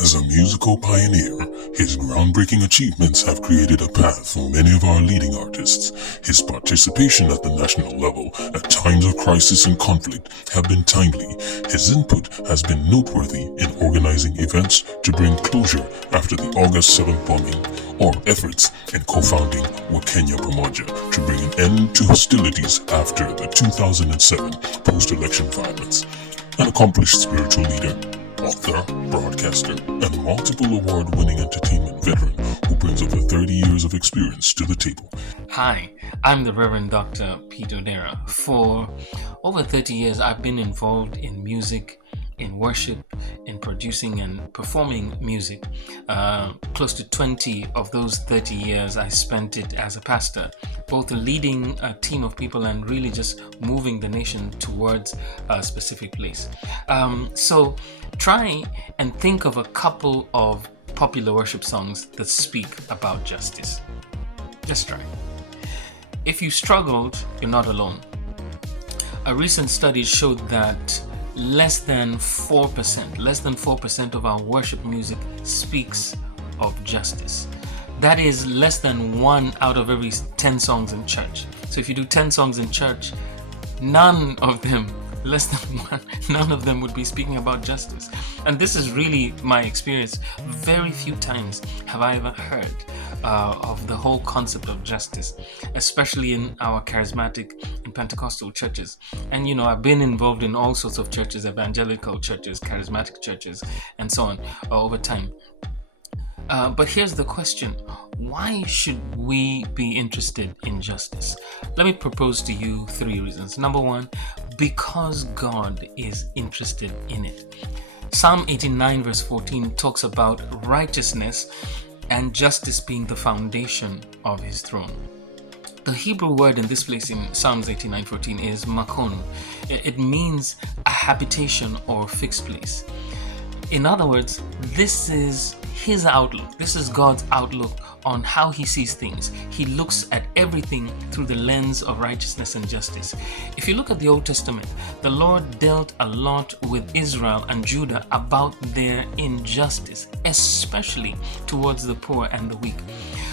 As a musical pioneer, his groundbreaking achievements have created a path for many of our leading artists. His participation at the national level at times of crisis and conflict have been timely. His input has been noteworthy in organizing events to bring closure after the August 7th bombing, or efforts in co-founding Wakenya Pamoja to bring an end to hostilities after the 2007 post-election violence. An accomplished spiritual leader, author, broadcaster, and multiple award-winning entertainment veteran who brings over 30 years of experience to the table. Hi, I'm the Reverend Dr Pete Odera. For over 30 years, I've been involved in music, in worship, in producing and performing music. Close to 20 of those 30 years I spent it as a pastor, both leading a team of people and really just moving the nation towards a specific place. So try and think of a couple of popular worship songs that speak about justice. Just try. If you struggled, you're not alone. A recent study showed that less than 4% of our worship music speaks of justice. That is less than 1 out of every 10 songs in church. So if you do 10 songs in church, none of them would be speaking about justice. And this is really my experience. Very few times have I ever heard of the whole concept of justice, especially in our charismatic and Pentecostal churches. And I've been involved in all sorts of churches, evangelical churches, charismatic churches, and so on over time. But here's the question: why should we be interested in justice? Let me propose to you 3 reasons. Number 1, because God is interested in it. Psalm 89 verse 14 talks about righteousness and justice being the foundation of his throne. The Hebrew word in this place in Psalms 89:14 is makon. It means a habitation or fixed place. In other words, this is his outlook. This is God's outlook on how he sees things. He looks at everything through the lens of righteousness and justice. If you look at the Old Testament, the Lord dealt a lot with Israel and Judah about their injustice, especially towards the poor and the weak.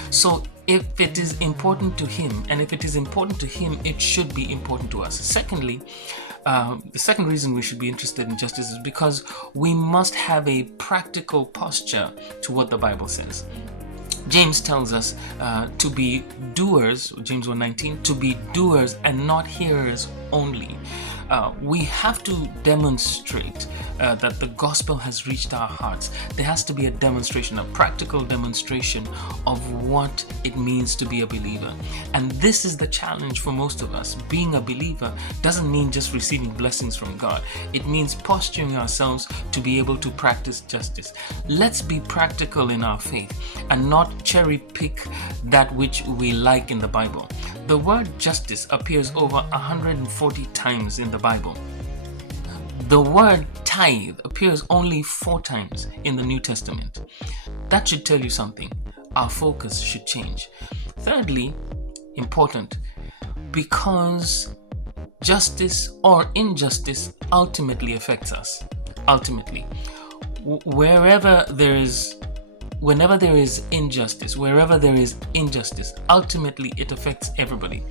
So if it is important to him, and if it is important to him, it should be important to us. Secondly, the second reason we should be interested in justice is because we must have a practical posture to what the Bible says. James tells us to be doers, James 1:19, to be doers and not hearers only. We have to demonstrate that the gospel has reached our hearts. There has to be a demonstration, a practical demonstration of what it means to be a believer. And this is the challenge for most of us. Being a believer doesn't mean just receiving blessings from God. It means posturing ourselves to be able to practice justice. Let's be practical in our faith and not cherry pick that which we like in the Bible. The word justice appears over 140 times in the Bible. The word tithe appears only 4 times in the New Testament. That should tell you something. Our focus should change. Thirdly, important, because justice or injustice ultimately affects us. Ultimately, whenever there is injustice, ultimately it affects everybody.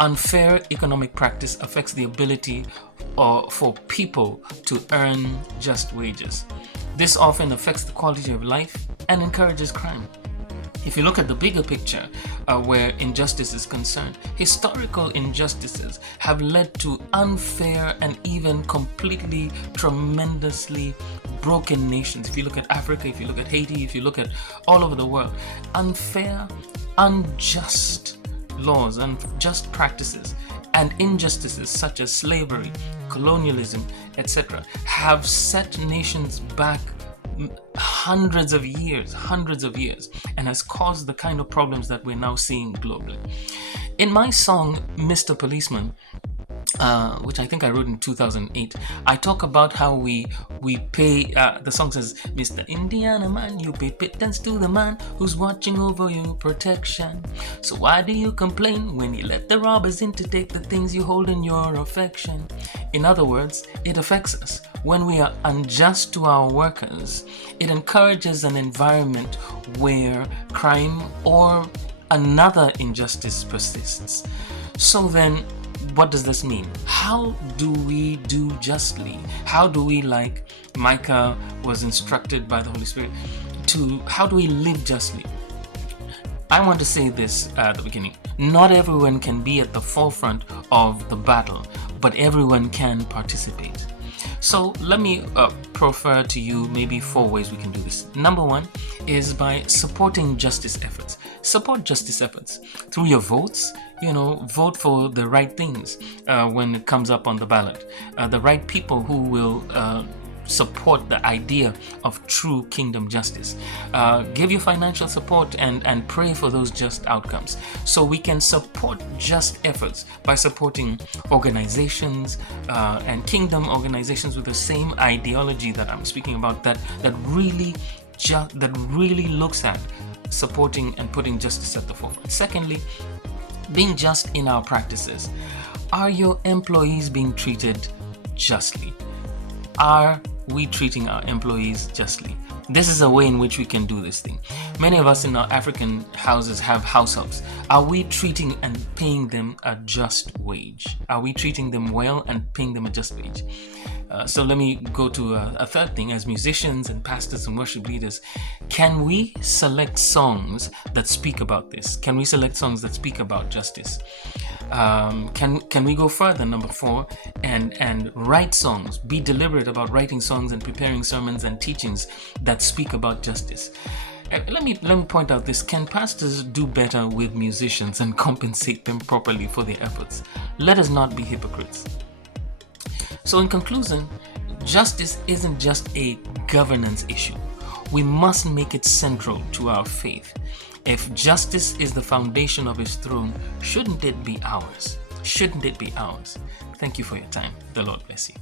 Unfair economic practice affects the ability for people to earn just wages. This often affects the quality of life and encourages crime. If you look at the bigger picture where injustice is concerned, historical injustices have led to unfair and even completely tremendously broken nations. If you look at Africa, if you look at Haiti, if you look at all over the world, unfair, unjust laws, unjust practices, and injustices such as slavery, colonialism, etc. have set nations back hundreds of years, and has caused the kind of problems that we're now seeing globally. In my song, Mr. Policeman, which I think I wrote in 2008, I talk about how we pay, the song says, Mr. Indiana man, you pay pittance to the man who's watching over your protection. So why do you complain when you let the robbers in to take the things you hold in your affection? In other words, it affects us. When we are unjust to our workers, it encourages an environment where crime or another injustice persists. So then, what does this mean? How do we do justly? How do we, like Micah was instructed by the Holy Spirit, how do we live justly? I want to say this at the beginning. Not everyone can be at the forefront of the battle, but everyone can participate. So let me proffer to you maybe 4 ways we can do this. Number 1 is by supporting justice efforts. Support justice efforts through your votes. Vote for the right things when it comes up on the ballot. The right people who will support the idea of true kingdom justice. Give your financial support and pray for those just outcomes. So we can support just efforts by supporting organizations and kingdom organizations with the same ideology that I'm speaking about, that really looks at supporting and putting justice at the forefront. Secondly, being just in our practices. Are your employees being treated justly? Are we treating our employees justly? This is a way in which we can do this thing. Many of us in our African houses have house helps. Are we treating and paying them a just wage? Are we treating them well and paying them a just wage? So let me go to a third thing. As musicians and pastors and worship leaders, can we select songs that speak about this? Can we select songs that speak about justice? Can we go further, number 4, and write songs, be deliberate about writing songs and preparing sermons and teachings that speak about justice? Let me point out this. Can pastors do better with musicians and compensate them properly for their efforts? Let us not be hypocrites. So in conclusion, justice isn't just a governance issue. We must make it central to our faith. If justice is the foundation of his throne, shouldn't it be ours? Shouldn't it be ours? Thank you for your time. The Lord bless you.